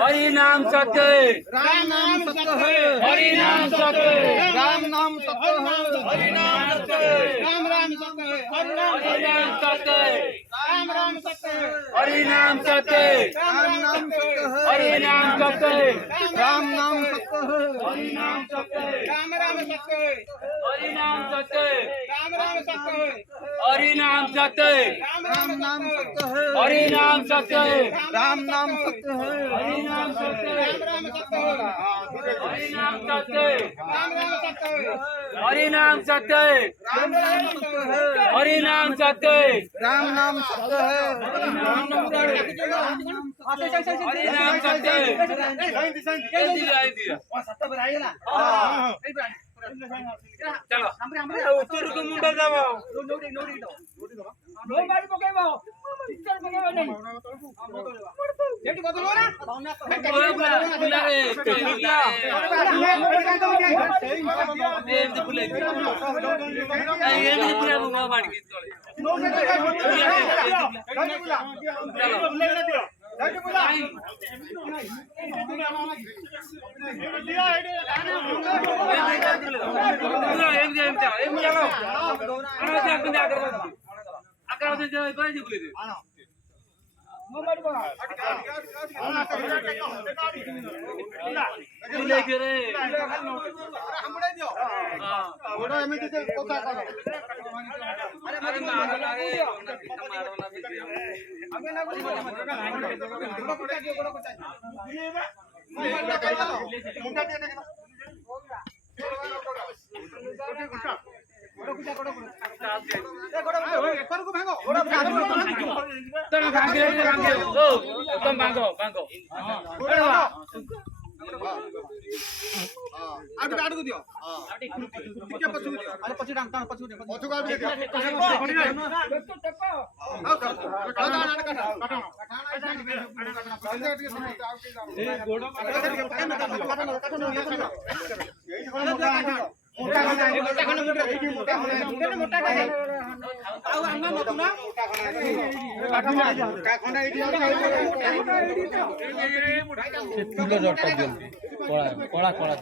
हरि नाम सत्य राम नाम सत्य है हरि नाम सत्य राम नाम सत्य है हरि नाम सत्य राम राम सत्य है हरि नाम सत्य राम राम सत्य है हरि नाम सत्य राम नाम सत्य है हरि नाम सत्य राम नाम सत्य है हरि नाम सत्य राम राम सत्य है हरि नाम सत्य राम राम सत्य है हरि नाम सत्य राम नाम सत्य है हरि नाम सत्य राम नाम सत्य है हरि नाम सत्य राम राम सत्य है हरि नाम सत्य राम राम सत्य है हरि नाम सत्य राम नाम सत्य है हरि नाम सत्य राम नाम सत्य है हरि नाम सत्य चलो उत्तर को मुंडा जाओ आडू दियो टिके पछु दियो अरे पछु डांग पछु दे पछु का भी कड़ा कड़ा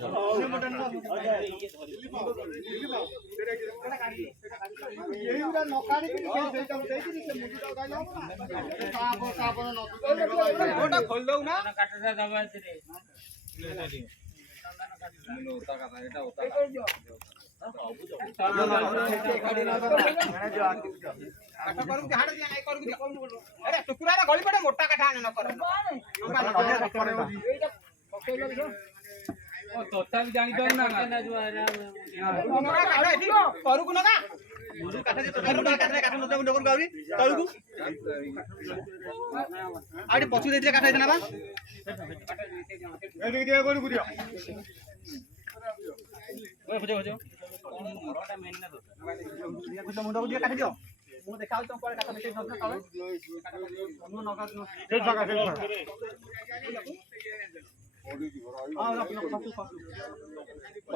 खोल दो ना टुकुरा गली पड़े मोटा काठा न कर तोता भी जानी पाऊ ना करु ना काठा जे काठा काठा नोटा मुंड कर गावी तळकू आडी पछु देते काठा देना बा ए दे दे करू दियो ओए बुझो बुझो मोरटा मेन ना तो कुछ मुंड को दिया काटि दियो मु देखाउ तो कोन काठा देते सब तळे मु नका से जगह से हां